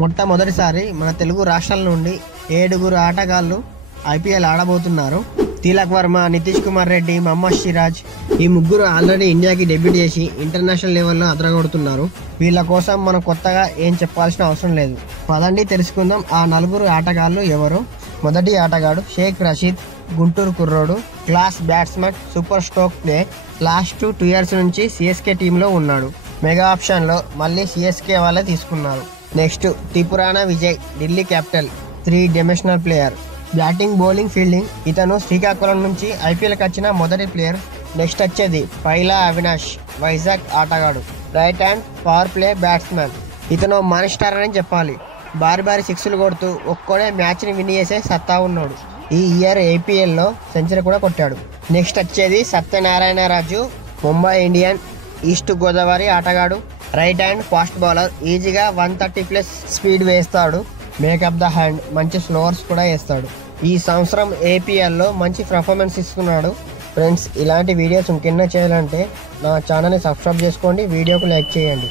మొట్టమొదటిసారి మన తెలుగు రాష్ట్రాల నుండి 7 ఆటగాళ్లు ఐపీఎల్ ఆడబోతున్నారు. తిలక్ వర్మ, నితీష్ కుమార్ రెడ్డి, మహమ్మద్ సిరాజ్ ఈ ముగ్గురు ఆల్రెడీ ఇండియాకి డెబ్యూట్ చేసి ఇంటర్నేషనల్ లెవెల్లో అదరగొడుతున్నారు. వీళ్ళ కోసం మనం కొత్తగా ఏం చెప్పాల్సిన అవసరం లేదు. పదండి తెలుసుకుందాం ఆ 4 ఆటగాళ్లు ఎవరు. మొదటి ఆటగాడు షేక్ రషీద్, గుంటూరు కుర్రోడు, class batsmen, super stroke play. Last 2 years నుంచి సిఎస్కే టీంలో ఉన్నాడు. మెగా ఆప్షన్లో మళ్ళీ సిఎస్కే వాళ్ళే తీసుకున్నారు. Next Tripurana Vijay, Delhi capital, 3 dimensional player. Batting, bowling, fielding. ఇతను శ్రీకాకుళం నుంచి ఐపీఎల్కి వచ్చిన మొదటి ప్లేయర్. నెక్స్ట్ వచ్చేది పైలా అవినాష్, వైజాగ్ ఆటగాడు, right hand power play batsmen. ఇతను మానిస్టార్ అని చెప్పాలి. భారీ సిక్స్లు కొడుతూ ఒక్కడే మ్యాచ్ని విన్ చేసే సత్తా ఉన్నాడు. ఈ ఇయర్ ఏపీఎల్లో సెంచరీ కూడా కొట్టాడు. నెక్స్ట్ వచ్చేది సత్యనారాయణ రాజు, ముంబై ఇండియన్, ఈస్ట్ గోదావరి ఆటగాడు, రైట్ హ్యాండ్ ఫాస్ట్ బౌలర్. ఈజీగా 130+ స్పీడ్ వేస్తాడు. మేకప్ ద హ్యాండ్, మంచి స్లోవర్స్ కూడా వేస్తాడు. ఈ సంవత్సరం ఏపీఎల్లో మంచి పర్ఫార్మెన్స్ ఇస్తున్నాడు. ఫ్రెండ్స్, ఇలాంటి వీడియోస్ ఇంకెన్నో చేయాలంటే నా ఛానల్ని సబ్స్క్రైబ్ చేసుకోండి, వీడియోకు లైక్ చేయండి.